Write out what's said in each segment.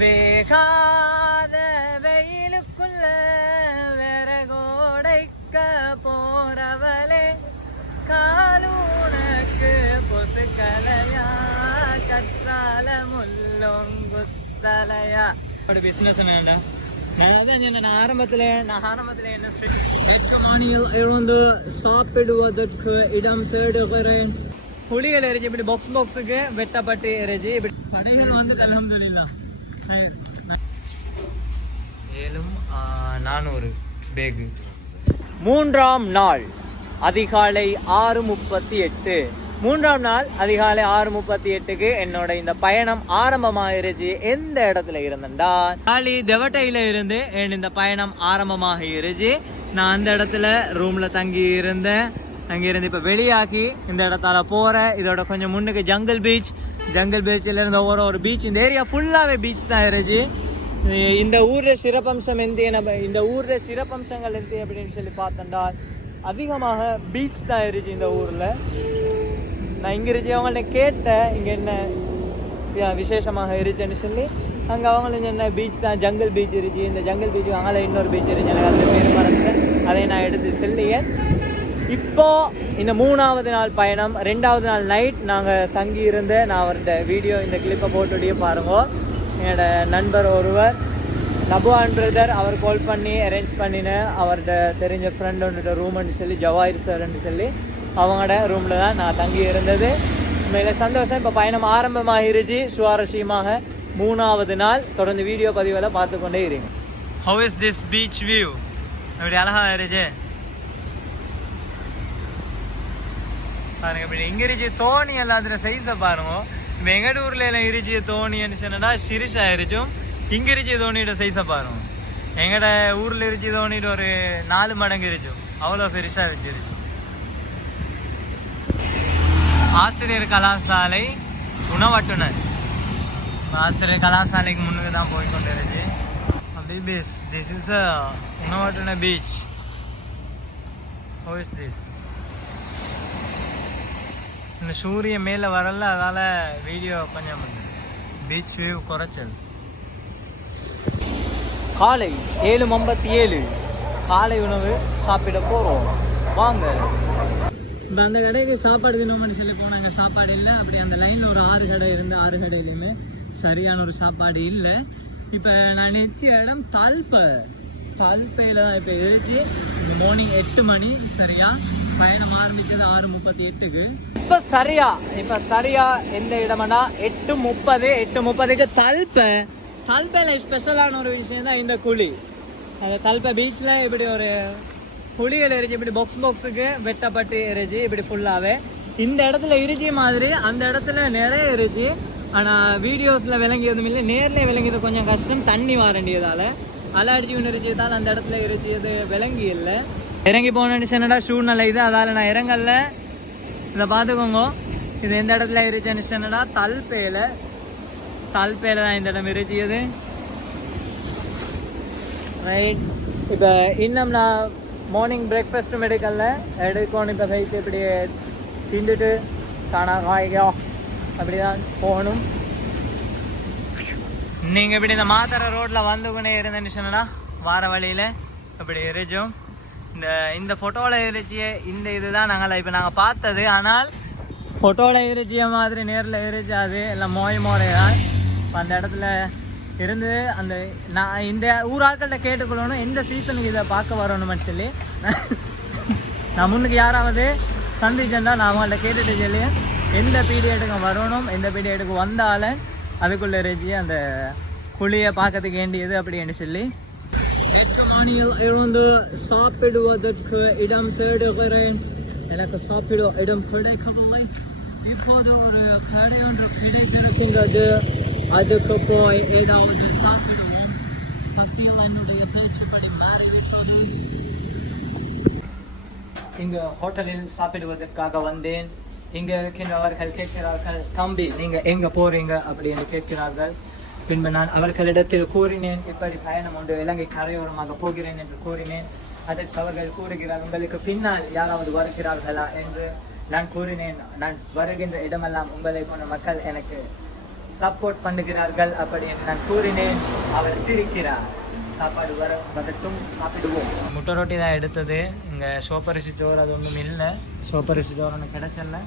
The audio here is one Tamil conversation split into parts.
வேகாத வெயிலுக்குள்ள விறகோடைக்க போறவளே காலூனக்கு பொசுக்கலையா கற்றால முள்ளொங்குத்தலையா ஒரு பிசினஸ் என்னடா நான் அதான் சொன்னேன் ஆரம்பத்தில் நான் ஆரம்பத்தில் என்ன எட்டு மணியில் எழுந்து சாப்பிடுவதற்கு இடம் தேடுகிறேன். புலிகள் எரிஞ்சு இப்படி பாக்ஸ் பாக்ஸுக்கு வெட்டப்பட்டு எரிஞ்சு இப்படி கடைகள் வந்து அலமதுல்லா ஏழும் நானூறு பேகு. மூன்றாம் நாள் அதிகாலை ஆறு முப்பத்தி எட்டு. மூன்றாம் நாள் அதிகாலை ஆறு முப்பத்தி எட்டுக்கு என்னோட இந்த பயணம் ஆரம்பமாகிருச்சு எந்த இடத்துல இருந்தேன்டா? காலி தெவட்டையில இருந்து என் இந்த பயணம் ஆரம்பமாக இருச்சு நான் அந்த இடத்துல ரூம்ல தங்கி இருந்தேன் அங்கிருந்து இப்போ வெளியாக்கி இந்த இடத்தால போகிறேன் இதோட கொஞ்சம் முன்னுக்கு ஜங்கல் பீச் ஜங்கல் பீச்சில் இருந்த ஒரு ஒரு பீச் இந்த ஏரியா ஃபுல்லாகவே பீச் தான் இருந்துச்சு இந்த ஊரில் சிறப்பம்சம் எந்த நம்ம இந்த ஊரில் சிறப்பம்சங்கள் எந்த அப்படின்னு சொல்லி பார்த்தண்டா அதிகமாக பீச் தான் இருந்துச்சு இந்த ஊரில். நான் இங்கே இருந்துச்சு அவங்கள்ட்ட கேட்டேன் இங்கே என்ன விசேஷமாக இருந்துச்சுன்னு சொல்லி. அங்கே அவங்களும் என்ன பீச் தான் ஜங்கல் பீச் இருந்துச்சு இந்த ஜங்கல் பீச் அங்கே இன்னொரு பீச் இருந்துச்சு எனக்கு அந்த பேர் மறந்து அதை நான் எடுத்து சொல்லியேன் இப்போ இந்த மூணாவது நாள் பயணம் ரெண்டாவது நாள் நைட் நாங்கள் தங்கி இருந்து நான் இந்த வீடியோ இந்த கிளிப்பை போட்டுடைய பாருங்க. என்னோட நண்பர் ஒருவர் நபுவான் பிரதர் அவர் கால் பண்ணி அரேஞ்ச் பண்ணினேன் அவர்கிட்ட தெரிஞ்ச ஃப்ரெண்ட் ஒன்றுட்ட ரூம்னு சொல்லி ஜவாயிர் சார்ன்னு சொல்லி அவங்களோட ரூமில் தான் நான் தங்கி இருந்தது உண்மையில சந்தோஷம். இப்போ பயணம் ஆரம்பமாகிருச்சு. சுவாரஸ்யமாக மூணாவது நாள். தொடர்ந்து வீடியோ பதிவில் பார்த்து கொண்டே இருங்க. How is this beach view அப்படி அழகாக இருந்துச்சு? பாருங்க இப்படி இங்க இருக்க தோணி எல்லாத்துல சைஸை பாருங்க. இப்போ எங்கட ஊர்ல எல்லாம் இருச்சு தோணின்னு சொன்னா சிரிசா இருச்சும் இங்க இருச்சு தோணியோட சைஸை பாருங்க. எங்கட ஊர்ல இருச்சு தோணிட்டு ஒரு நாலு மடங்கு இருக்கும். அவ்வளோ பெருசா வச்சிருச்சு ஆசிரியர் கலாசாலை உணவட்டுனர் ஆசிரியர் கலாசாலைக்கு முன்னுக்கு தான் போய் கொண்டு இருந்துச்சு அப்படி beach this is a உணவட்டுனர் beach how is this இந்த சூரியன் மேலே வரல அதால் வீடியோ கொஞ்சம் பீச் வியூ குறைச்சல். காலை ஏழு ஐம்பத்தி ஏழு. காலை உணவு சாப்பிட போகிறோம் வாங்க. இப்போ அந்த கடைக்கு சாப்பாடு தினம்னு சொல்லி போனாங்க. சாப்பாடு இல்லை. அப்படி அந்த லைனில் ஒரு ஆறு கடை இருந்து ஆறு கடையிலுமே சரியான ஒரு சாப்பாடு இல்லை. இப்போ நான் நிச்சய இடம் தல்பை தல்பையில் தான் இப்போ இந்த மார்னிங் எட்டு மணி சரியா? பயணம் ஆரம்பிக்கிறது ஆறு முப்பத்தி எட்டுக்கு. இப்போ சரியா இப்போ சரியா எந்த இடம்னா எட்டு முப்பது எட்டு முப்பதுக்கு தல்பை. தல்பையில் ஸ்பெஷலான ஒரு விஷயம் தான் இந்த குழி. அந்த தல்பை பீச்சில் இப்படி ஒரு குழிகள் எரிஞ்சு இப்படி பாக்ஸ் பாக்ஸுக்கு வெட்டப்பட்டு எரிஞ்சு இப்படி ஃபுல்லாகவே இந்த இடத்துல இருச்சி மாதிரி அந்த இடத்துல நிறைய இருச்சு ஆனால் வீடியோஸில் விளங்கியதும் இல்லை நேரில் விளங்கியது கொஞ்சம் கஷ்டம் தண்ணி வாரண்டியதால். அலை அடிச்சு கொண்டு இருச்சதால் அந்த இடத்துல இருச்சது விளங்கி இல்லை. இறங்கி போனேன்னு சொன்னடா சூழ்நிலை இது? அதால் நான் இறங்கல. இதை பார்த்துக்கோங்க. இது எந்த இடத்துல இருச்சுன்னு சொன்னடா தல்பேல. தல்பேல தான் இந்த இடம் இருச்சியது ரைட் இப்போ இன்னும் நான் மார்னிங் பிரேக்ஃபாஸ்ட்டும் எடுக்கல. எடுக்கணும். இப்போ போயிட்டு இப்படி திண்டுட்டு தானா காய்கோ. அப்படி தான் போகணும். நீங்கள் இப்படி இந்த மாத்தரை ரோட்டில் கொண்டே இருந்தேன்னு சொன்னா வார வழியில் இப்படி எரிச்சோம் இந்த இந்த ஃபோட்டோவில் எரிச்சிய இந்த இதுதான் நாங்கள் இப்போ நாங்கள் பார்த்தது. ஆனால் ஃபோட்டோவில் எரிச்சிய மாதிரி நேரில் எரிச்சாது எல்லாம் மோய் மோரைதான் இப்போ அந்த இடத்துல இருந்து அந்த நான் இந்த ஊராக்கள்கிட்ட கேட்டுக்கொள்ளணும். எந்த சீசனுக்கு இதை பார்க்க வரணும்னு சொல்லி. நான் முன்னுக்கு யாராவது சந்திச்சேன்டா நான் அவங்கள்ட்ட கேட்டுட்டு சொல்லி எந்த பீரியடுக்கு வரணும் எந்த பீரியடுக்கு வந்தாலும் அதுக்குள்ளே இருந்துச்சு அந்த குழியை பார்க்கறதுக்கு வேண்டியது அப்படின்னு சொல்லி எட்டு இருந்து சாப்பிடுவதற்கு இடம் தேடுகிறேன் எனக்கு சாப்பிட இடம் கிடைக்கவில்லை இப்போது ஒரு கடை ஒன்று கிடைத்திருக்கின்றது அதுக்கு போய் ஏதாவது சாப்பிடுவோம் பசியில் என்னுடைய பேச்சுப்படி மாறிவிட்டது இங்கு ஹோட்டலில் சாப்பிடுவதற்காக வந்தேன் இங்கே இருக்கின்றவர்கள் கேட்கிறார்கள் தம்பி நீங்கள் எங்கே போகிறீங்க அப்படின்னு கேட்கிறார்கள் பின்பு நான் அவர்களிடத்தில் கூறினேன் இப்படி பயணம் உண்டு இலங்கை கரையோரமாக போகிறேன் என்று கூறினேன். அதற்கு அவர்கள் கூறுகிறார் உங்களுக்கு பின்னால் யாராவது வருகிறார்களா? என்று நான் கூறினேன். நான் வருகின்ற இடமெல்லாம் உங்களை போன்ற மக்கள் எனக்கு சப்போர்ட் பண்ணுகிறார்கள் அப்படி என்று நான் கூறினேன். அவர் சிரிக்கிறார். சாப்பாடு வர வரட்டும் சாப்பிடுவோம். முட்டை ரொட்டி தான் எடுத்தது. இங்கே சோப்பரிசி சோறு அது ஒன்றும் இல்லை. சோப்பரிசி சோறு ஒன்று கிடைச்சல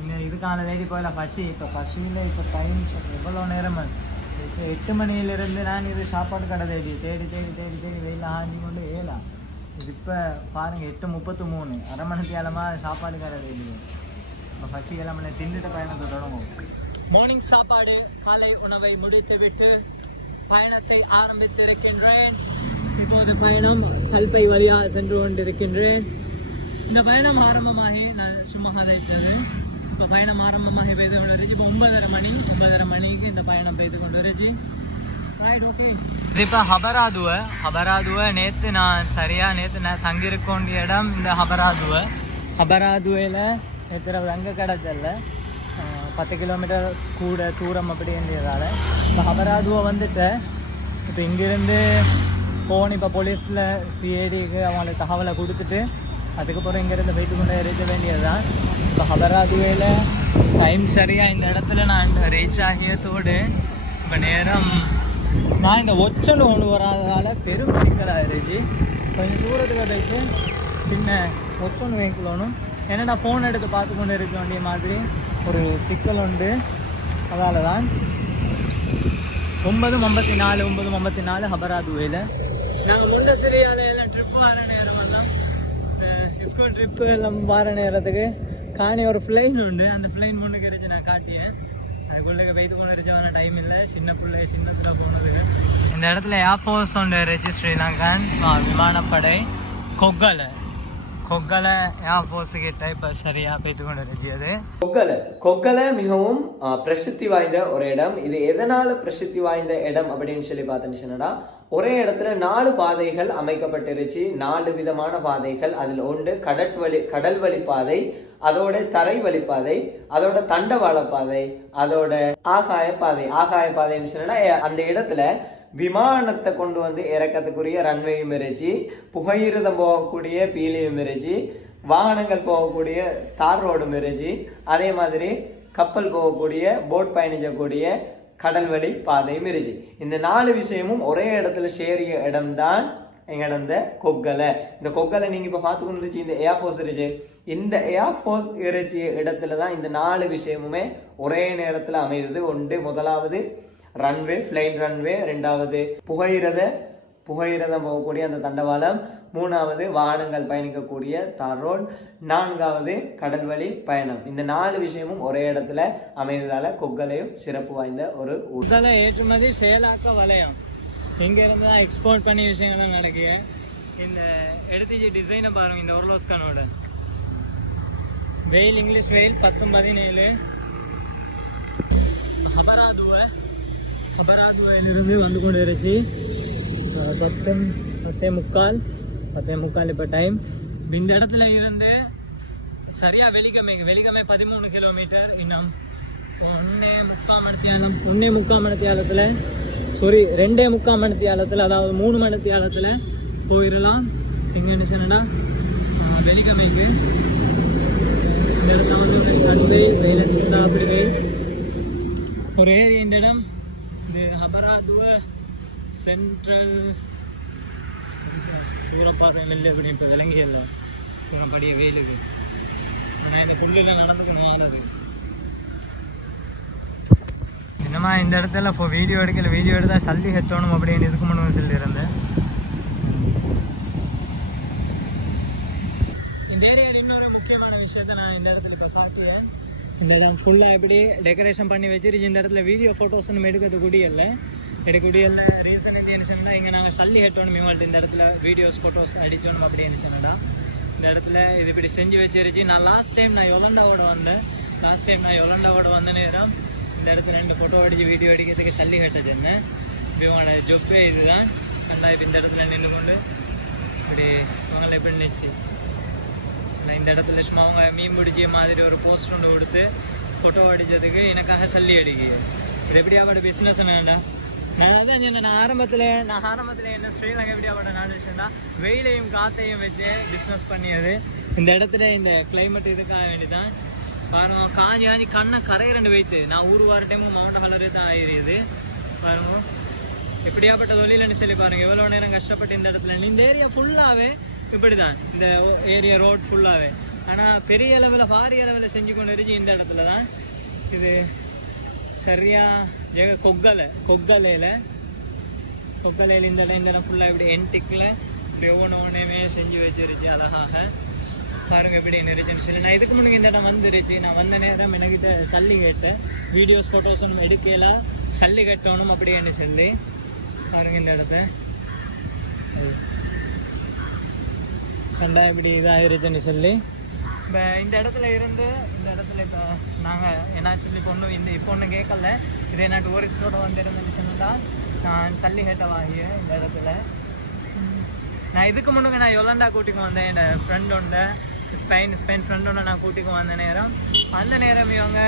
இங்கே இதுக்கான லேடி போயில பசி இப்போ பசியில் இப்போ டைம் எவ்வளோ நேரம் எட்டு மணியிலிருந்து நான் இது சாப்பாடு கடை தேடி தேடி தேடி தேடி தேடி வெயில் ஆஞ்சி கொண்டு ஏலாம் இது இப்போ பாருங்கள் எட்டு முப்பத்து மூணு. அரை மணி தேலமாக சாப்பாடு கடை தேடி. இப்போ பசி மணி திண்டுட்ட பயணத்தை தொடங்கும் மார்னிங் சாப்பாடு காலை உணவை முடித்து விட்டு பயணத்தை ஆரம்பித்திருக்கின்றேன். இப்போது பயணம் கல்பை வழியாக சென்று கொண்டிருக்கின்றேன். இந்த பயணம் ஆரம்பமாகி நான் சும்மா கதைத்தது இப்போ பயணம் ஆரம்பமாகி பெய்து கொண்டு இருந்துச்சு இப்போ ஒன்பதரை மணி ஒன்பதரை மணிக்கு இந்த பயணம் பெய்து கொண்டு இருந்துச்சு ரைட் ஓகே இப்போ ஹபராதுவ ஹபராதுவ நேற்று நான் சரியாக நேற்று நான் தங்கியிருக்க இடம் இந்த ஹபராதுவ. ஹபராதுவையில் நேற்று தங்க கிடச்சல பத்து கிலோமீட்டர் கூட தூரம் அப்படின்றதால இப்போ ஹபராதுவ வந்துட்டேன் இப்போ இங்கேருந்து போன் இப்போ போலீஸில் சிஐடிக்கு அவங்களுக்கு தகவலை கொடுத்துட்டு அதுக்கப்புறம் இங்கேருந்து போயிட்டு கொண்டு இருக்க வேண்டியது தான் ஹபராதுவையில் டைம் சரியாக இந்த இடத்துல நான் ரீச் ஆகியதோடு இப்போ நேரம் நான் இந்த ஒச்சல் ஒன்று வராததால் பெரும் இருந்துச்சு கொஞ்சம் தூரத்துக்கு போயிட்டு சின்ன ஒச்சொன்று வைக்கலணும் ஏன்னா நான் ஃபோன் எடுத்து பார்த்து கொண்டு இருக்க வேண்டிய மாதிரி ஒரு சிக்கல் உண்டு. அதால் தான் ஒன்பது ஐம்பத்தி நாலு ஒன்பது ஐம்பத்தி நாலு ஹபராதுவையில் நாங்கள் முண்டசிரியால எல்லாம் ட்ரிப் வர நேரம் எல்லாம் ஸ்கூல் ட்ரிப்பு எல்லாம் வர நேரத்துக்கு காணி ஒரு ஃப்ளைன் உண்டு. அந்த ஃப்ளைன் முன்னுக்கு இருந்துச்சு நான் காட்டியேன் அதுக்குள்ளே வைத்து கொண்டு இருந்துச்சு டைம் இல்லை. சின்ன பிள்ளை சின்னத்தில் போனதுக்கு இந்த இடத்துல ஏர்ஃபோர்ஸ் ஒன்று இருந்துச்சு ஸ்ரீலங்கன் விமானப்படை. கொக்கலை. கொக்கலை ஏர்ஃபோர்ஸ் கிட்ட இப்போ சரியாக போய்த்து கொண்டு இருந்துச்சு அது. கொக்கலை. கொக்கலை மிகவும் பிரசித்தி வாய்ந்த ஒரு இடம். இது எதனால் பிரசித்தி வாய்ந்த இடம் அப்படின்னு சொல்லி பார்த்துன்னு சொன்னடா ஒரே இடத்துல நாலு பாதைகள் அமைக்கப்பட்டிருச்சு. நாலு விதமான பாதைகள். அதில் ஒன்று கடற்வழி கடல் வழி பாதை அதோட தரை வழி பாதை அதோட தண்டவாள பாதை அதோட ஆகாய பாதை. ஆகாய பாதைன்னு சொன்னா அந்த இடத்துல விமானத்தை கொண்டு வந்து இறக்கத்துக்குரிய ரன்வேயும் இருந்துச்சு. புகையிரதம் போகக்கூடிய பீலியும் இருந்துச்சு. வாகனங்கள் போகக்கூடிய தார் ரோடும் இருந்துச்சு. அதே மாதிரி கப்பல் போகக்கூடிய போட் பயணிக்கக்கூடிய கடல்வழி பாதையும் இருந்துச்சு இந்த நாலு விஷயமும் ஒரே இடத்துல சேரிய இடம்தான் எங்க இந்த கொக்கலை. இந்த கொக்கலை நீங்கள் இப்போ பார்த்து இருந்துச்சு இந்த ஏர்ஃபோர்ஸ் இருச்சு இந்த ஏர்ஃபோர்ஸ் இருச்சு இடத்துல தான் இந்த நாலு விஷயமுமே ஒரே நேரத்தில் அமைந்தது ஒன்று முதலாவது ரன்வே ஃப்ளைட் ரன்வே ரெண்டாவது புகையிறத புகையிரதம் போகக்கூடிய அந்த தண்டவாளம். மூணாவது வாகனங்கள் பயணிக்கக்கூடிய தார் ரோட். நான்காவது கடல்வழி பயணம். இந்த நாலு விஷயமும் ஒரே இடத்துல அமைந்ததால கொக்கலையும் சிறப்பு வாய்ந்த ஒரு உடல உடலை ஏற்றுமதி செயலாக்க வளையம். இங்கேருந்து தான் எக்ஸ்போர்ட் பண்ணி விஷயங்களும் நடக்குது. இந்த எடுத்துச்சு டிசைனை பாருங்க இந்த ஒர்லோஸ்கானோட. வெயில் இங்கிலீஷ் வெயில் பத்து பதினேழு. அபராதுவை அபராதுவையிலிருந்து வந்து கொண்டு இருந்துச்சு பத்து பத்தே முக்கால் பத்தே முக்கால் இப்போ டைம் இந்த இடத்துல இருந்து சரியாக வெலிகமை வெலிகமை பதிமூணு கிலோமீட்டர் இன்னும். ஒன்னே முக்கால் மணித்தியாலம் ஒன்னே முக்கால் மணித்தியாலத்தில் சாரி ரெண்டே முக்கால் மணித்தியாலத்தில் அதாவது மூணு மணித்தியாலத்தில் போயிடலாம் எங்கன்னு என்ன சொன்னா வெலிகமைக்கு இந்த இடத்துல வந்து கண்டு வெயில் சிந்தா அப்படி ஒரு ஏரி இந்த இடம். இது ஹபராதுவ சென்ட்ரல் சூரப்பாறை நெல் அப்படி இப்போ விலங்கியல்ல படிய வெயிலுக்கு ஆனால் இந்த புல்லில் நடந்துக்கணும் ஆனது என்னம்மா இந்த இடத்துல இப்போ வீடியோ எடுக்கல வீடியோ எடுத்தால் சல்லி கட்டணும் அப்படின்னு இருக்கணும்னு முன்னு சொல்லியிருந்தேன். இந்த ஏரியாவில் இன்னொரு முக்கியமான விஷயத்த நான் இந்த இடத்துல இப்போ காட்டியேன். இந்த இடம் ஃபுல்லாக எப்படி டெக்கரேஷன் பண்ணி வச்சிருச்சு. இந்த இடத்துல வீடியோ ஃபோட்டோஸ் நம்ம எடுக்கிறது கூடியல்ல எடுக்கக்கூடியல்ல ரீசன் என்ன சொன்னால் இங்கே நாங்கள் சல்லி ஹெட்டோணும் மேம்பாட்டு இந்த இடத்துல வீடியோஸ் ஃபோட்டோஸ் அடித்தோம் அப்படின்னு சொன்னடா இந்த இடத்துல இது இப்படி செஞ்சு வச்சிருச்சு. நான் லாஸ்ட் டைம் நான் யொலண்டாவோட வந்தேன். லாஸ்ட் டைம் நான் யொலண்டாவோட வந்த நேரம் இந்த இடத்துல ரெண்டு ஃபோட்டோ அடித்து வீடியோ அடிக்கிறதுக்கு சல்லி ஹெட்டை சென்னேன் இவங்களோட ஜொப்பே இதுதான். நல்லா இப்போ இந்த இடத்துல நின்று கொண்டு இப்படி இவங்களை எப்படி நினச்சி நான் இந்த இடத்துல சும்மா அவங்க மீன் பிடிச்ச மாதிரி ஒரு போஸ்ட் ஒன்று கொடுத்து ஃபோட்டோ அடித்ததுக்கு எனக்காக சல்லி அடிக்கு. இது எப்படி அவட பிஸ்னஸ் என்னடா அதான் சொன்னேன் நான் ஆரம்பத்தில் நான் ஆரம்பத்தில் என்ன ஸ்ரீலங்கா எப்படி அவட நாடு வச்சேன்னா வெயிலையும் காத்தையும் வச்சு பிஸ்னஸ் பண்ணியது. இந்த இடத்துல இந்த கிளைமேட் இதுக்காக வேண்டிதான். பாருங்க காஞ்சி காஞ்சி கண்ணை கரை ரெண்டு வைத்து நான் ஊர் வார டைமும் மவுண்ட் கலரு தான் ஆயிடுது பாருங்க. எப்படியாப்பட்ட தொழில்னு சொல்லி பாருங்க. எவ்வளோ நேரம் கஷ்டப்பட்டு இந்த இடத்துல இந்த ஏரியா ஃபுல்லாகவே இப்படி தான் இந்த ஏரியா ரோட் ஃபுல்லாகவே ஆனால் பெரிய அளவில் பாரிய அளவில் செஞ்சு கொண்டு இருந்துச்சு இந்த இடத்துல தான் இது சரியா ஜெக கொக்கலை கொக்கலையில் கொக்கலையில் இந்த இடம் இந்த இடம் ஃபுல்லாக இப்படி என்டிக்கில் இப்படி ஒவ்வொன்று ஒன்றையுமே செஞ்சு வச்சிருச்சு அழகாக. பாருங்கள் எப்படி இருந்துச்சுன்னு சொல்லி. நான் இதுக்கு முன்னாடி இந்த இடம் வந்துருச்சு. நான் வந்த நேரம் எனக்கிட்ட சல்லி கேட்டேன் வீடியோஸ் ஃபோட்டோஸ் ஒன்றும் எடுக்கலாம் சல்லி கட்டணும் அப்படின்னு சொல்லி. பாருங்கள் இந்த இடத்த. கண்டா இப்படி இதாகிருச்சுன்னு சொல்லி. இப்போ இந்த இடத்துல இருந்து இந்த இடத்துல இப்போ நாங்கள் என்ன சொல்லி பொண்ணு இந்த இப்போ ஒன்றும் கேட்கல. இது என்ன டூரிஸ்டோட வந்து நான் சல்லி கேட்ட வாங்கி இந்த இடத்துல. நான் இதுக்கு முன்னுக்கு நான் யொலண்டா கூட்டிக்கு வந்தேன். என் ஃப்ரெண்டோட ஸ்பெயின் ஸ்பெயின் ஃப்ரெண்டோட நான் கூட்டிக்கு வந்த நேரம். அந்த நேரம் இவங்க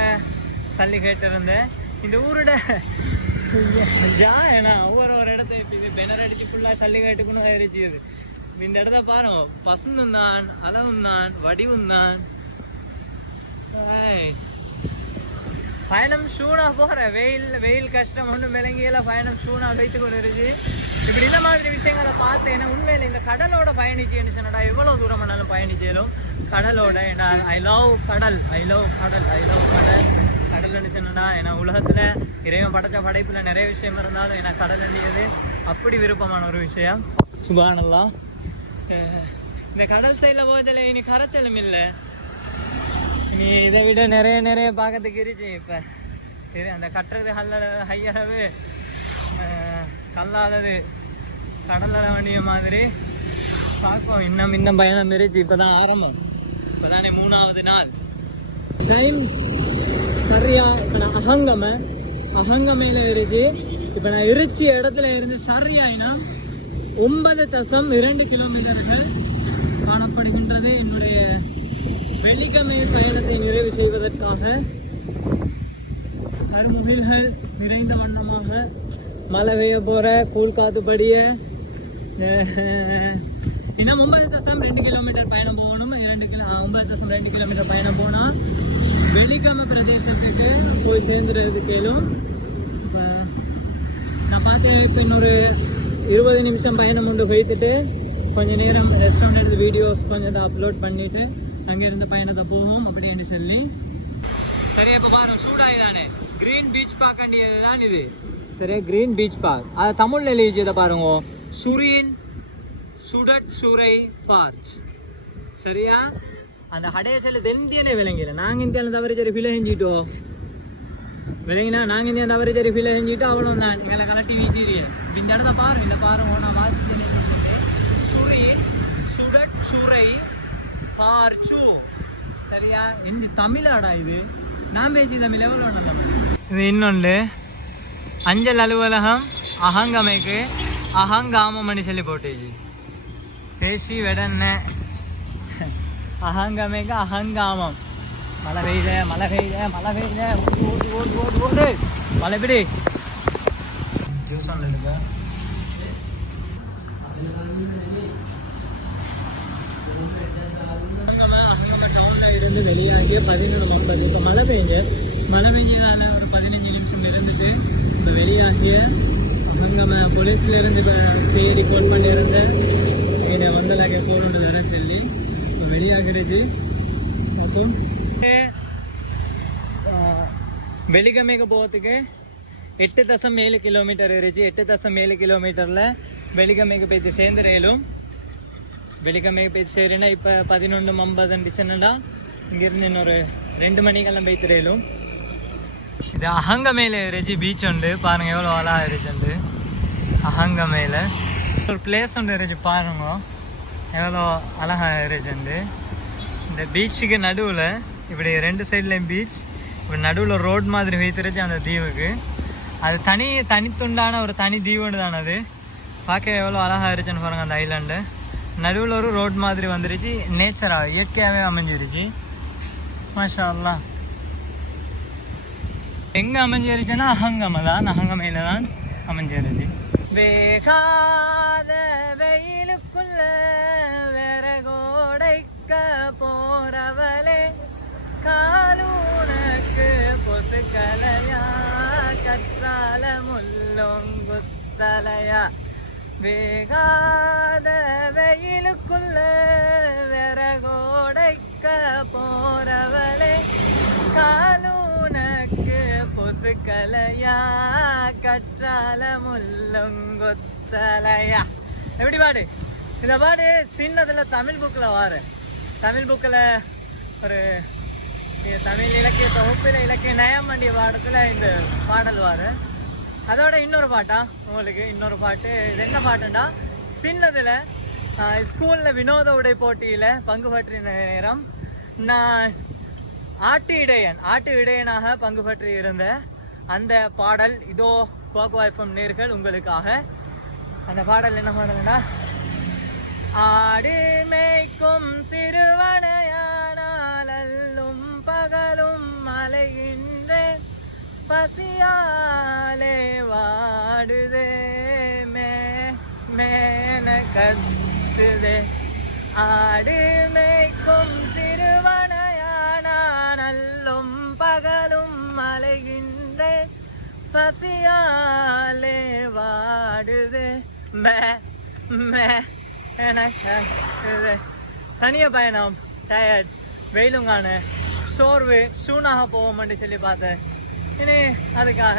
சல்லி கேட்டிருந்தேன் இந்த ஊரோட ஜா ஏன்னா ஒவ்வொரு ஒரு இடத்த இப்போ இது பெனர் அடிச்சு ஃபுல்லாக சல்லி ஆயிடுச்சு இது. இந்த இடத்த பாருங்க பசுந்தும் தான் அளவும் தான் வடிவும் தான் ஏய். பயணம் ஷூனா போகிற வெயில் வெயில் கஷ்டம் ஒன்றும் விளங்கியில பயணம் ஷூனா வைத்து கொண்டு இருக்கு இப்படி இந்த மாதிரி விஷயங்களை பார்த்து ஏன்னா உண்மையில இந்த கடலோட பயணிச்சேன்னு சொன்னடா எவ்வளோ தூரம் வேணாலும் பயணிச்சாலும் கடலோட ஏன்னா ஐ லவ் கடல் ஐ லவ் கடல் ஐ லவ் கடல் கடல்னு சொன்னடா ஏன்னா உலகத்தில் இறைவன் படைச்ச படைப்பில் நிறைய விஷயம் இருந்தாலும் ஏன்னா கடல் வேண்டியது அப்படி விருப்பமான ஒரு விஷயம் சுபானல்லாம் இந்த கடல் சைடில் போதில் இனி கரைச்சலும் இல்லை. நீ இதை விட நிறைய நிறைய பார்க்கறதுக்கு இருச்சு இப்போ. சரி அந்த கட்டுறது ஹல்ல ஹையளவு கல்லாளது கடலில் வண்டிய மாதிரி. பார்ப்போம். இன்னும் இன்னும் பயணம் இருச்சு இப்போ தான் ஆரம்பம். இப்போ தானே மூணாவது நாள். டைம் சரியாக இப்போ நான் அகங்கம அகங்கமையில் இருச்சு இப்போ நான் இருச்சி இடத்துல இருந்து சரியாயினா ஒன்பது தசம் இரண்டு கிலோமீட்டர்கள் காணப்படுகின்றது. என்னுடைய வெள்ளிக்கிழமை பயணத்தை நிறைவு செய்வதற்காக கருமுகில்கள் நிறைந்த வண்ணமாக மழை பெய்ய போற கூழ் காத்து படிய இன்னும் ஒன்பது தசம் ரெண்டு கிலோமீட்டர் பயணம் போகணும். இரண்டு கிலோ ஒன்பது தசம் ரெண்டு கிலோமீட்டர் பயணம் போனால் வெள்ளிக்கிழமை பிரதேசத்துக்கு போய் சேர்ந்துறதுக்கேலும் இப்போ நான் பார்த்தேன் இப்போ இன்னொரு இருபது நிமிஷம் பயணம் உண்டு வைத்துட்டு கொஞ்ச நேரம் ரெஸ்டாரண்ட் எடுத்து வீடியோஸ் கொஞ்சம் அப்லோட் பண்ணிட்டு அங்கேருந்து பயணத்தை போவோம் அப்படின்னு சொல்லி. சரி இப்போ பாருங்க சூடாய் தானே கிரீன் பீச் பார்க்க வேண்டியது தான் இது. சரியா கிரீன் பீச் பார்க் அது தமிழில் எழுதியதை பாருங்க. சுரீன் சுடட் சுரை பார்க் சரியா? அந்த ஹடேசல் தெந்தியனே விளங்கில நாங்கள் இந்தியாவில் தவறு சரி விலகிஞ்சிட்டோம் விலங்கினா நாங்கள் இந்த தவறு தெரிய ஃபீல் செஞ்சுட்டு அவ்வளோ தான் எங்களை கலட்டி வீசிறிய இந்த இடத்த பாரு இந்த பாரு ஓனா வாசிச்சு சுரி சுடட் சுரை பார்ச்சு சரியா இந்த தமிழாடா இது நான் பேசி தமிழ் எவ்வளோ நல்ல இது இன்னொன்று அஞ்சல் அலுவலகம் அகங்கமைக்கு அகங்காமம்னு சொல்லி போட்டுச்சு பேசி வெடன்ன அகங்கமைக்கு அகங்காமம் மழை பெய்யுத மழை பெய்யுத மழை பெய்யுத. ஓடு ஓடு ஓடு ஓடு மழை பிடி. ஜூஸ் ஆன் எடுக்க டவுன்ல இருந்து வெளியாகி பதினொன்று ஒன்பது இப்போ மழை பெய்ஞ்சு மழை பெஞ்சதால ஒரு பதினஞ்சு நிமிஷம் இருந்துட்டு இப்போ வெளியாகிய நம்ம போலீஸ்ல இருந்து இப்போ சேரி கால் பண்ணி இருந்தேன் என்னை வந்தலாக போகணுன்னு வர சொல்லி. இப்போ வெளியாகிறது மொத்தம் வெளிகமைக்கு போகிறதுக்கு எட்டு தசம் ஏழு கிலோமீட்டர் இருந்துச்சு. எட்டு தசம் ஏழு கிலோமீட்டரில் வெளிகமைக்கு போயிட்டு சேர்ந்துடலும் வெளிக்கமைக்கு போய்த்து சேருனா இப்போ பதினொன்று ஐம்பது அடிச்சுன்னா இங்கேருந்து இன்னொரு ரெண்டு மணிக்கெல்லாம் போய்த்துறையிலும் இது அகங்கமேல இருந்துச்சு பீச் உண்டு. பாருங்கள் எவ்வளோ அழகாக இருந்துச்சு அகங்கமேல. ஒரு பிளேஸ் ஒன்று இருந்துச்சு பாருங்க. எவ்வளோ அழகாக இருந்துச்சு இந்த பீச்சுக்கு நடுவில் இப்படி ரெண்டு சைட்லேயும் பீச் இப்படி நடுவில் ரோட் மாதிரி வைத்திருச்சு அந்த தீவுக்கு. அது தனி தனித்துண்டான ஒரு தனி தீவுன்னு தானே அது. பார்க்க எவ்வளோ அழகாக இருந்துச்சுன்னு பாருங்கள் அந்த ஐலாண்டு நடுவில் ஒரு ரோட் மாதிரி வந்துருச்சு. நேச்சராக இயற்கையாகவே அமைஞ்சிருச்சு. மாஷா எங்கே அமைஞ்சிருச்சுன்னா அகங்கம் தான் அகங்கமையில் தான் அமைஞ்சிருச்சு. வேகாத கலையா கற்றால முள்ளொங்குத்தலையா வேகாத வெயிலுக்குள்ள விறகோடைக்க போறவளே. காலூனக்கு பொசுக்கலையா கற்றால முள்ளொங்குத்தலையா எப்படி பாடு? இந்த பாடு சின்னதுல தமிழ் புக்கில் வாரு. தமிழ் புக்கில் ஒரு தமிழ் இலக்கிய தொகுப்பில் இலக்கிய நயமண்டிய பாடத்தில் இந்த பாடல் வாரு. அதோட இன்னொரு பாட்டா? உங்களுக்கு இன்னொரு பாட்டு. இது என்ன பாட்டுண்டா சின்னதில் ஸ்கூலில் வினோத உடை போட்டியில் பங்கு பற்றின நேரம். நான் ஆட்டு இடையன் ஆட்டு இடையனாக பங்கு பற்றி இருந்த அந்த பாடல் இதோ கோகோ எஃப்எம் நேர்கள் உங்களுக்காக. அந்த பாடல் என்ன பாடல்னா ஆடு மேய்க்கும் பசியாலே வாடுதே மே மேன கத்துதே. ஆடு மேய்க்கும் சிறுவனையானால் பகலும் அலைகின்றேன் பசியாலே வாடுதே மே மே எனக்கு தனிய பயணம் டயர்ட் வெயிலும் காண. சோர்வு சூனாக போவோம்னு சொல்லி பார்த்தேன். இனி அதுக்காக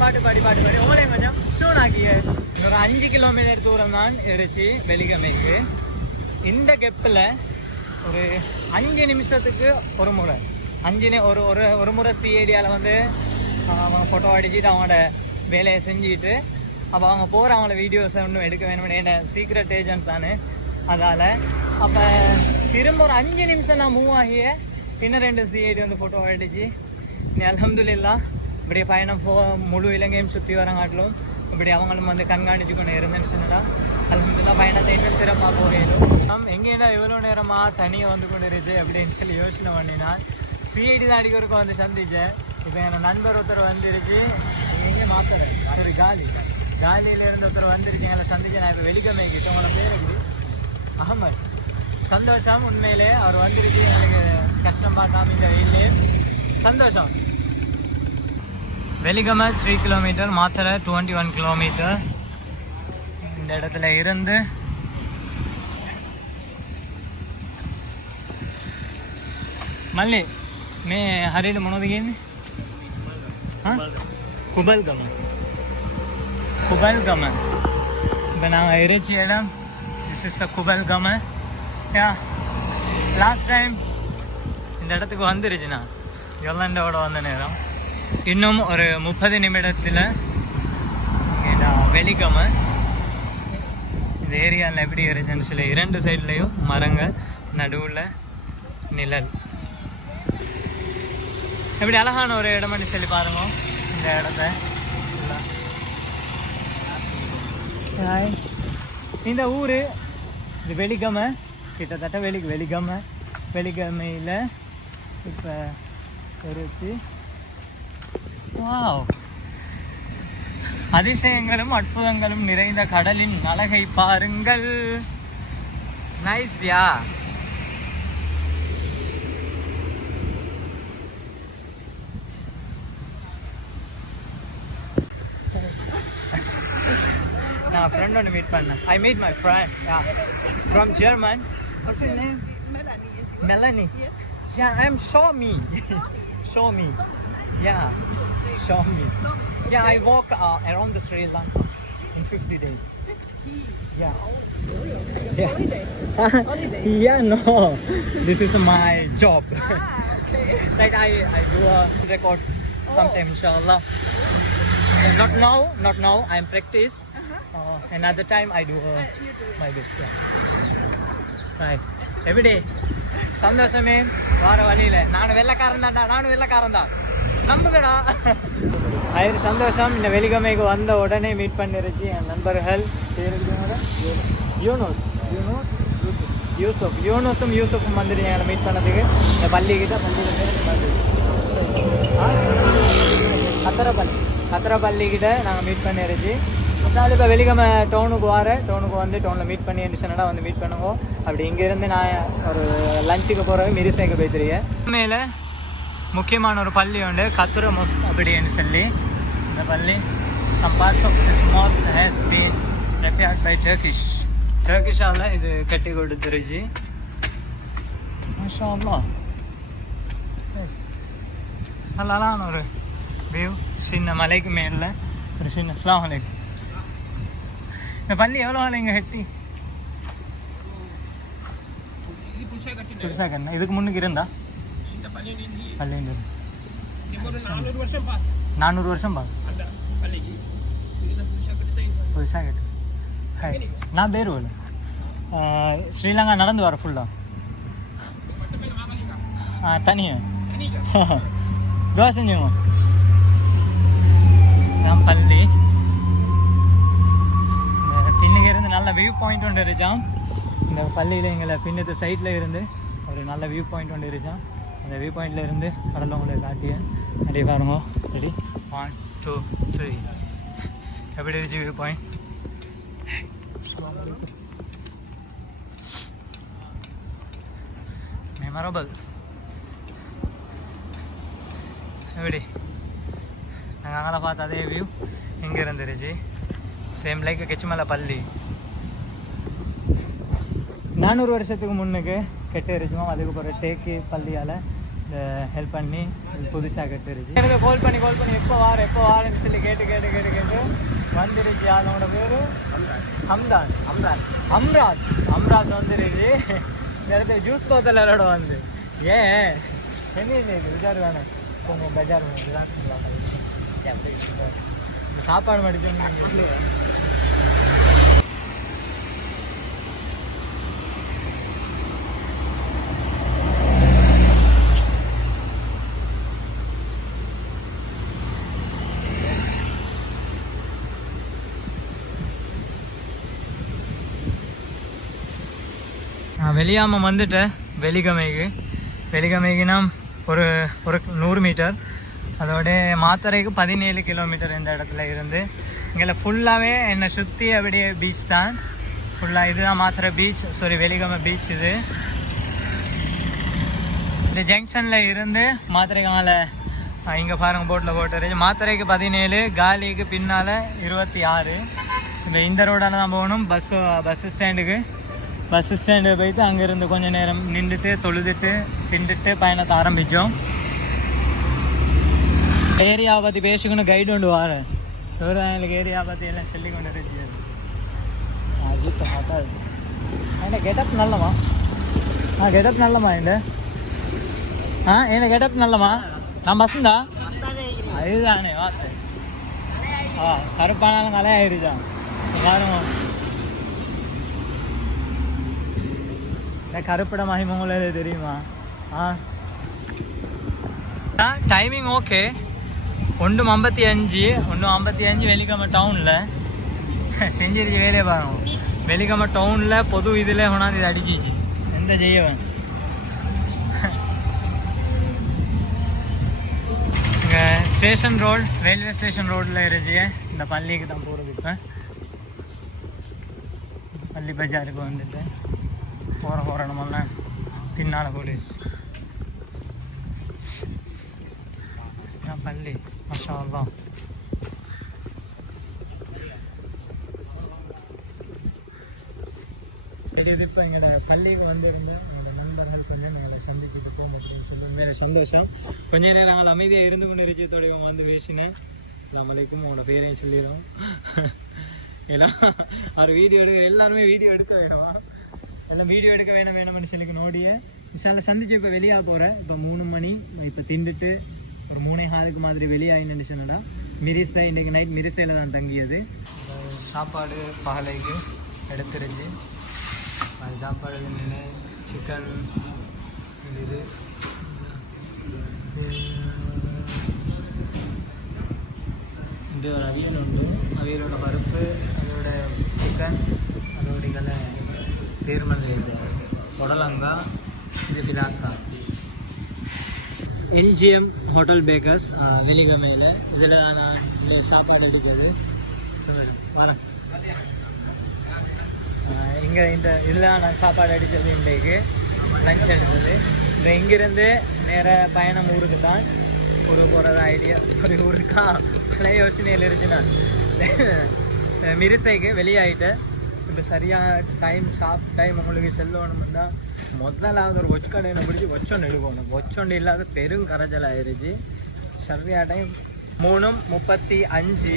பாட்டு பாடி பாட்டு பாடி. உங்களையும் கொஞ்சம் சூனாக்கிய ஒரு அஞ்சு கிலோமீட்டர் தூரம் தான் இருந்துச்சு வெலிகமைக்கு இந்த கெப்பில் ஒரு அஞ்சு நிமிஷத்துக்கு ஒரு முறை அஞ்சு ஒரு ஒரு ஒரு முறை சிஐடியால் வந்து அவங்க ஃபோட்டோ அடிச்சுட்டு அவங்களோட வேலையை செஞ்சுக்கிட்டு அப்போ அவங்க போகிற அவங்கள வீடியோஸை ஒன்றும் எடுக்க வேணும்னு என்ன சீக்ரெட் ஏஜென்ட் தானே. அதால் அப்போ திரும்ப ஒரு அஞ்சு நிமிஷம் நான் மூவ் ஆகிய இன்னும் ரெண்டு சிஐடி வந்து ஃபோட்டோ அடிச்சு நீ அலமதுல்லா இப்படி பயணம் போ முழு இலங்கையும் சுற்றி வரங்காட்டிலும் இப்படி அவங்களும் வந்து கண்காணிச்சு கொண்டு இருந்தேன்னு சொன்னால் அலமதுல்லா பயணத்தை இன்னும் சிறப்பாக போகணும் நாம் எங்கேனா இவ்வளோ நேரமாக தனியாக வந்து கொண்டு இருந்துச்சு அப்படின்னு சொல்லி யோசனை பண்ணினான் சிஐடி தான் அடிக்கிறதுக்கு வந்து சந்திச்சேன் இப்போ என் நண்பர் ஒருத்தர் வந்துருச்சு எங்கே மாத்திரை சரி காலி காலியிலேருந்து ஒருத்தர் வந்துருச்சு எங்களை சந்திச்சு நான் இப்போ வெளிக்கமைக்கிட்டு உங்களோட பேர் எப்படி அகமது சந்தோஷம் உண்மையிலே அவர் வந்திருக்கு எனக்கு கஷ்டமாக காமிக்க வெயிலே சந்தோஷம் Weligama three kilometre Matara twenty one kilometre இந்த இடத்துல இருந்து మళ్ళీ మే హరీలు మనోదిగింది కుబల్ గమ కుబల్ గమ இப்போ நாங்கள் இறைச்சி இடம் திஸ் இஸ் அ குபல் கம யா லாஸ்ட் டைம் இந்த இடத்துக்கு வந்துருச்சுண்ணா யொல்லண்டோட வந்த நேரம் இன்னும் ஒரு முப்பது நிமிடத்தில் வெளிக்கம இந்த ஏரியாவில் எப்படி இருந்துச்சுன்னு சொல்லி இரண்டு சைட்லேயும் மரங்கள் நடுவில் நிழல். எப்படி அழகான ஒரு இடம்னு சொல்லி பாருங்க. இந்த இடத்த. இந்த ஊர் இது வெளிகம கிட்டத்தட்ட வெளி வெளிகம வெளிகமையில் இப்போ வாவ் அதிசயங்களும் அற்புதங்களும் நிறைந்த கடலின் அழகை பாருங்கள். நைஸ் யா நான் ஃப்ரெண்ட் ஒன்று மீட் பண்ணேன். I meet my friend yeah from German what's your name Melanie. Yeah, I'm Xiaomi. Xiaomi. Yeah, Xiaomi. Yeah, I walk uh, around the Sri Lanka in 50 days. Yeah. Yeah. yeah, no. This is my job. like I, I do a record sometime, inshallah. Uh, not now, not now. I'm practice. Uh, another time I do uh, my best. Yeah. Right. Every day. சந்தோஷமே வார வழியில நானும் வெள்ளக்காரன் தான்டா நானும் வெள்ளக்காரன் தான் நம்புங்கடா. ஆயிரம் சந்தோஷம். இந்த வெளிகமைக்கு வந்த உடனே மீட் பண்ணிருச்சு என் நண்பர்கள்? யூனோஸ். யூனோஸ்? யூசுப். யூனோஸும் யூசுஃபும் வந்துட்டு எங்களை மீட் பண்ணதுக்கு இந்த பள்ளிக்கிட்ட பள்ளியில் கத்திரப்பள்ளி. கத்திரப்பள்ளிக்கிட்ட நாங்கள் மீட் பண்ணிருச்சு. நாள் இப்போ வெளிகம டவுனுக்கு வரேன் டவுனுக்கு வந்து டவுனில் மீட் பண்ணி சொன்னா வந்து மீட் பண்ணுவோம் அப்படி இங்கேருந்து நான் ஒரு லஞ்சுக்கு போகிறவங்க மிரிசைக்கு போய்த்துருக்கேன் உண்மையில் முக்கியமான ஒரு பள்ளி உண்டு. கத்துர மொஸ்க் அப்படின்னு சொல்லி. இந்த பள்ளி some parts of this mosque has been repaired by Turkish டர்கிஷாவில் இது கட்டி கொடுத்துருச்சு. மாஷாலா நல்லாதான் ஒரு வியூ சின்ன மலைக்கு மேலே. ஒரு சின்ன அஸ்லாம் வலைக்கும் இந்த பள்ளி எவ்வளோ ஆளுங்க கட்டி? புதுசாக கட்டின. இதுக்கு முன்னுக்கு இருந்தா? இந்த நானூறு வருஷம் பாஸ் நானூறு புதுசாக கேட்டு. ஹாய் நான் பேருவல் ஸ்ரீலங்கா நடந்து வர ஃபுல்லாக ஆ. தனியா. தோசை செஞ்சுங்க நான் பள்ளி. பின்னுக்கு இருந்து நல்ல வியூ பாயிண்ட் ஒன்று இருந்துச்சான் இந்த பள்ளியில் எங்களை பின்னத்து சைட்டில் இருந்து ஒரு நல்ல வியூ பாயிண்ட் ஒன்று இருந்துச்சான் அந்த வியூ பாயிண்ட்ல இருந்து கடலை உங்களை காட்டிய அப்படியே பாருங்க. சரி ஒன் டூ த்ரீ எப்படி இருந்துச்சு வியூ பாயிண்ட் மெமரபிள் எப்படி நாங்கள் அங்கே பார்த்த அதே வியூ இங்கே இருந்துருச்சு. சேம் லைக் கெச்சிமலை பள்ளி. நானூறு வருஷத்துக்கு முன்னுக்கு கெட்டு அதுக்கு அதுக்கப்புறம் டேக்கு பள்ளியால் ஹெல்ப் பண்ணி புதுசாக கட்டிருச்சு. எனக்கு கால் பண்ணி கால் பண்ணி எப்போ வார எப்போ வாரன்னு சொல்லி கேட்டு கேட்டு கேட்டு கேட்டு வந்துருச்சு அதனோட பேர்? ஹம்தான் அம்ராஜ் அம்ராஜ் அம்ராஜ் வந்துருச்சு. இந்த இடத்துல ஜூஸ் போத்தல் விளையாட வந்து. ஏன்? என்ன இது? விசார் வேணும் கொஞ்சம் பெஜார் சாப்பாடு மடிச்சு நான் வெளியாமல் வந்துட்டேன். வெலிகமைக்கு வெலிகமைக்குனா ஒரு ஒரு நூறு மீட்டர். அதோட மாத்தரைக்கு பதினேழு கிலோமீட்டர் இந்த இடத்துல இருந்து. இங்கே ஃபுல்லாகவே என்னை சுற்றி அப்படியே பீச் தான். ஃபுல்லாக இதுதான் மாத்திரை பீச் சாரி வெலிகம பீச் இது. இந்த ஜங்ஷனில் இருந்து மாத்திரைக்கால இங்கே பாருங்கள் போட்டில் போட்டு மாத்திரைக்கு பதினேழு காலிக்கு பின்னால் இருபத்தி ஆறு. இப்போ இந்த ரோடால் தான் போகணும். பஸ்ஸு பஸ் ஸ்டாண்டுக்கு பஸ் ஸ்டாண்டு போயிட்டு அங்கேருந்து கொஞ்ச நேரம் நின்றுட்டு தொழுதுட்டு திண்டுட்டு பயணத்தை ஆரம்பித்தோம் ஏரியாவை பற்றி பேசிக்கணும் கைடு கொண்டு வரேன் இவரும் எங்களுக்கு ஏரியாவை பற்றி எல்லாம் சொல்லி கொண்டு இருந்துச்சு அஜித் ஹோட்டல் என்ன கெட்டப் நல்லமா ஆ கெட்டப் நல்லமா இந்த ஆ என்ன கெட்டப் நல்லமா நான் பஸ்ஸுந்தா அதுதானே வார்த்தை. ஆ கருப்பானாலும் கலையாயிருச்சான் பாருங்க. இந்த கருப்பட மகிமங்களே தெரியுமா? ஆ? டைமிங் ஓகே ஒன்றும் ஐம்பத்தி அஞ்சு ஒன்றும் ஐம்பத்தி அஞ்சு வெலிகம டவுனில் செஞ்சிருச்சு வேலையை பாருங்க. வெலிகம டவுனில் பொது இதில் கொண்டாந்து இது அடிச்சிச்சு. எந்த செய்யவன் இங்கே ஸ்டேஷன் ரோடு ரயில்வே ஸ்டேஷன் ரோட்டில் இருந்துச்சு இந்த பள்ளிக்கு தான் போகிறது இப்போ பள்ளி பஜாருக்கு வந்துட்டு. போகிற போகிற இடமெல்லாம் பின்னால் போலீஸ் பள்ளி மஷா அல்லாஹ் இது இப்போ எங்களோட பள்ளிக்கு வந்திருந்தேன் என்னோட நண்பர்கள் கொஞ்சம் எங்களை சந்திச்சுட்டு போகும் அப்படின்னு சொல்லி உண்மையிலே சந்தோஷம். கொஞ்ச நேரம் நாங்கள் அமைதியாக இருந்து கொண்டு ரிச்சத்தோடைய வந்து பேசினேன். அஸ்ஸலாமு அலைக்கும். உங்களோட பேரையும் சொல்லிடுறோம். எல்லாம் அவர் வீடியோ எடுக்க எல்லாருமே வீடியோ எடுக்க வேணுமா எல்லாம் வீடியோ எடுக்க வேணும் வேணும் சொல்லி நோடிய. விஷால சந்திச்சு இப்போ வெளியாக போகிறேன் இப்போ மூணு மணி இப்போ திண்டுட்டு ஒரு மூணே ஹாலுக்கு மாதிரி வெளியாகின்னு சொன்னா மிரிசா இன்றைக்கு நைட் மிரிசையில் தான் தங்கியது. சாப்பாடு பகலைக்கு எடுத்துருச்சு. அது சாப்பாடு நின்று சிக்கன் இது இது. ஒரு அவியல் உண்டு. அவியலோட பருப்பு அதோட சிக்கன் அதோட இதில் பேர்மந்திரி இது இது பிலாக்கா எல்ஜிஎம் ஹோட்டல் பேக்கர்ஸ் வெளிகமையில் இதில் நான் சாப்பாடு அடிக்கிறது சொல்லுங்கள் வரேன் இங்கே இந்த இதில் நான் சாப்பாடு அடித்தது இன்றைக்கு. லஞ்ச் எடுத்தது. இந்த இங்கேருந்து நேர பயணம் ஊருக்கு தான். ஊருக்கு போகிறதா ஐடியா சாரி ஊருக்கா. பழைய யோசனையில் இருந்துச்சுன்னா மிரிசைக்கு வெளியாகிட்டேன் இப்போ சரியாக டைம் ஷாப் டைம் உங்களுக்கு செல்லணும்னா முதலாவது ஒரு ஒச்சக்கடையில் கடையை பிடிச்சி ஒச்சொண்டு எடுக்கணும். ஒச்சொண்டு இல்லாத பெரும் கரைச்சல் ஆயிடுச்சு சரியா டைம் மூணும் முப்பத்தி அஞ்சு.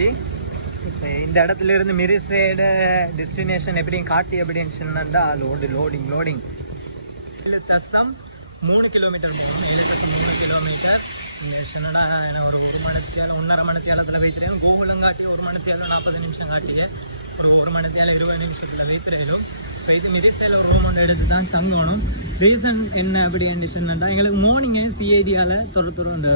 இப்போ இந்த இடத்துல இருந்து மிரிசைட டெஸ்டினேஷன் எப்படியும் காட்டி எப்படின்னு சொன்னா லோடு லோடிங் லோடிங் ஏழு தசம் மூணு கிலோமீட்டர் போகணும். ஏழு தசம் மூணு கிலோமீட்டர் என்னடா என்ன ஒரு ஒரு தேவை ஒன்றரை மணத்தியாலத்தில் வைக்கிறேன் கோகுலம் காட்டி ஒரு மணத்தியால நாற்பது நிமிஷம் காட்டிட்டு ஒரு ஒரு மணி நேரத்தில் இருபது நிமிஷத்தில் வைத்திருக்கோம் இப்போ இது மிரிசையில் ஒரு ரூம் ஒன்று எடுத்து தான் தங்கணும். ரீசன் என்ன அப்படின்னு சொன்னா எங்களுக்கு மார்னிங்கே சிஐடியாவில் தொட தொட அந்த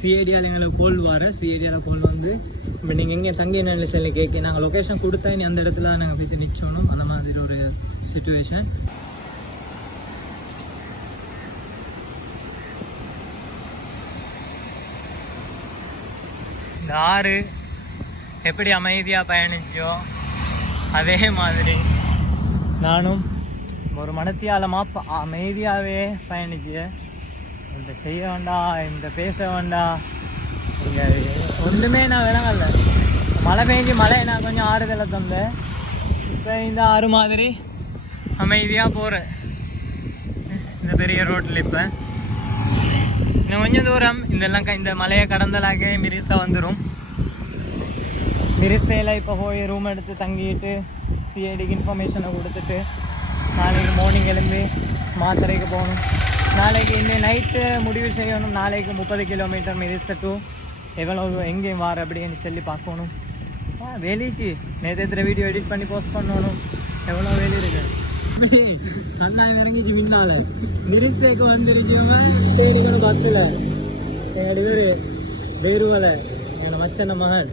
சிஐடியால் எங்களுக்கு கோல் வர சிஐடியாவில் கோல் வந்து இப்போ நீங்கள் எங்கே தங்கி என்ன சொல்லி கேட்க நாங்கள் லொக்கேஷன் கொடுத்தா இனி அந்த இடத்துல நாங்கள் போய் நிற்கணும் அந்த மாதிரி ஒரு சுச்சுவேஷன் இந்த ஆறு எப்படி அமைதியாக பயணிச்சோ அதே மாதிரி நானும் ஒரு மனத்தியாலமாக அமைதியாகவே பயணிச்சு இந்த செய்ய வேண்டாம் இந்த பேச வேண்டாம் இங்கே ஒன்றுமே நான் விளங்கல. மழை பெஞ்சு மழை நான் கொஞ்சம் ஆறுதலை தந்தேன் இப்போ இந்த ஆறு மாதிரி அமைதியாக போகிறேன் இந்த பெரிய ரோட்டில் இப்போ. இன்னும் கொஞ்சம் தூரம் இதெல்லாம் க- இந்த மலையை கடந்தலாக மிரிசா வந்துடும் மிரிசையில் இப்போ போய் ரூம் எடுத்து தங்கிட்டு சிஐடிக்கு இன்ஃபர்மேஷனை கொடுத்துட்டு நாளைக்கு மார்னிங் எழும்பி மாத்திரைக்கு போகணும் நாளைக்கு இன்னும் நைட்டு முடிவு செய்யணும் நாளைக்கு முப்பது கிலோமீட்டர் மிரிசை டு எவ்வளோ எங்கேயும் வார அப்படின்னு சொல்லி பார்க்கணும் ஆ வேலிச்சு நேற்று வீடியோ எடிட் பண்ணி போஸ்ட் பண்ணணும் எவ்வளோ வேலி இருக்கு கண்ணாயம் இறங்கிச்சு முன்னால மிரிசைக்கு வந்துருச்சுங்க பஸ்ஸில் எங்கள் பேர் வேறுவலை எங்கள் மச்சன மகன்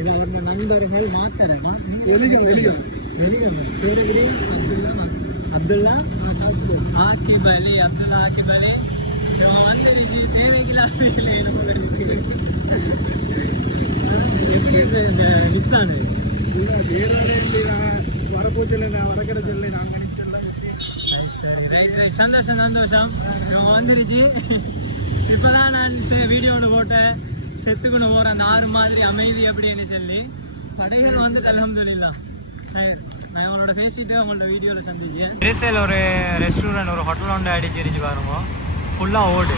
இது ஒரு நண்பர்கள் மாத்தரன் வெளிகம் வெளிகம் வெளிகம் பேர் எப்படி அப்துல்லா அப்துல்லா ஆக்கிப் அலி அப்துல்லா ஆக்கிப் அலி இவங்க வந்து தேவையில்லாத இல்லை நம்ம எப்படி இந்த நிஸ்ஸானு வரப்போச்சல நான் வரக்கிற சொல்ல நான் கணிச்செல்லாம் ரைட் ரைட். சந்தோஷம் சந்தோஷம். இவங்க வந்துருச்சு. இப்போதான் நான் வீடியோ ஒன்று போட்டேன். செத்துக்குன்னு போகிறேன் அந்த ஆறு மாதிரி அமைதி அப்படின்னு சொல்லி படைகள் வந்துட்டு அலமதுல்லா நான் இவனோட பேசிட்டு அவங்களோட வீடியோவில் சந்திச்சேன் திருசையில் ஒரு ரெஸ்டாரண்ட் ஒரு ஹோட்டல் ஒன்று அடிச்சிருச்சு பாருங்க. ஃபுல்லாக ஓடு.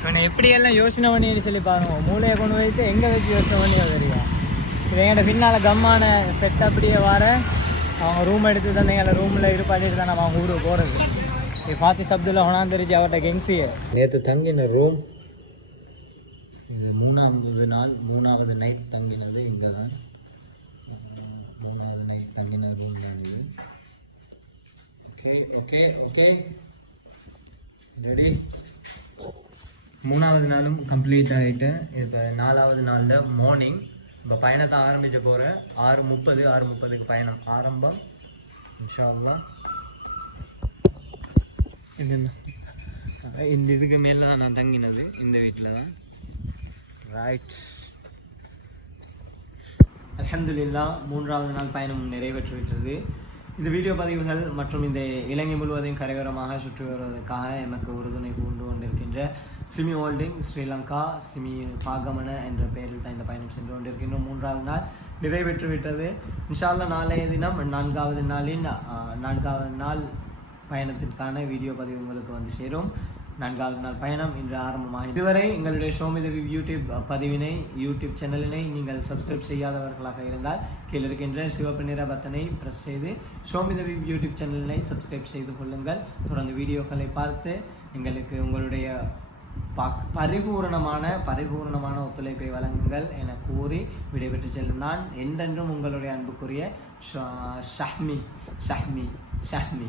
இவனை எப்படியெல்லாம் யோசனை பண்ணின்னு சொல்லி பாருங்க. மூளையை கொண்டு வைத்து எங்கே வச்சு யோசனை பண்ணி தெரியும். இது என்கிட்ட பின்னால் கம்மான செட் அப்படியே வர அவங்க ரூம் எடுத்து தந்தீங்க ரூமில் இருப்பாட்டிட்டு தான் நம்ம அவங்க ஊருக்கு போகிறது இது ஃபாத்தி சப்துல ஹொனாந்தரிச்சு அவர்கிட்ட கெங்ஸிய நேற்று தங்கின ரூம் இது மூணாவது நாள் மூணாவது நைட் தங்கினது இங்கே தான் மூணாவது நைட் தங்கின ரூம் தான் இது ஓகே ஓகே ஓகே ரெடி மூணாவது நாளும் கம்ப்ளீட் ஆகிட்டு இப்போ நாலாவது நாளில் மார்னிங் இப்போ பயணத்தை ஆரம்பிச்ச போகிற ஆறு முப்பது ஆறு முப்பதுக்கு பயணம் ஆரம்பம். இன்ஷா அல்லாஹ் என்னென்ன இந்த இதுக்கு மேலே தான் நான் தங்கினது இந்த வீட்டில் தான் ரைட் அலமதுல்லா மூன்றாவது நாள் பயணம் நிறைவேற்றிவிட்டது. இந்த வீடியோ பதிவுகள் மற்றும் இந்த இலங்கை முழுவதையும் கரையோரமாக சுற்றி வருவதற்காக எமக்கு உறுதுணை கொண்டு கொண்டிருக்கின்ற சிமி ஹோல்டிங் ஸ்ரீலங்கா சிமி பாகமன என்ற பெயரில் தான் இந்த பயணம் சென்று கொண்டிருக்கின்றோம். மூன்றாவது நாள் நிறைவேற்றிவிட்டது. இன்ஷால்ல நாளைய தினம் நான்காவது நாளின் நான்காவது நாள் பயணத்திற்கான வீடியோ பதிவு உங்களுக்கு வந்து சேரும். நான்காவது நாள் பயணம் இன்று ஆரம்பமாக இதுவரை எங்களுடைய சோமிதவி யூடியூப் பதிவினை யூடியூப் சேனலினை நீங்கள் சப்ஸ்கிரைப் செய்யாதவர்களாக இருந்தால் கீழே இருக்கின்ற சிவப்பு நிற பத்தனை ப்ரெஸ் செய்து சோமிதவி யூடியூப் சேனலினை சப்ஸ்கிரைப் செய்து கொள்ளுங்கள். தொடர்ந்து வீடியோக்களை பார்த்து எங்களுக்கு உங்களுடைய பரிபூரணமான பரிபூரணமான ஒத்துழைப்பை வழங்குங்கள் என கூறி விடைபெற்று செல்லும் நான் என்றென்றும் உங்களுடைய அன்புக்குரிய ஷஹ்மி ஷஹ்மி ஷஹ்மி.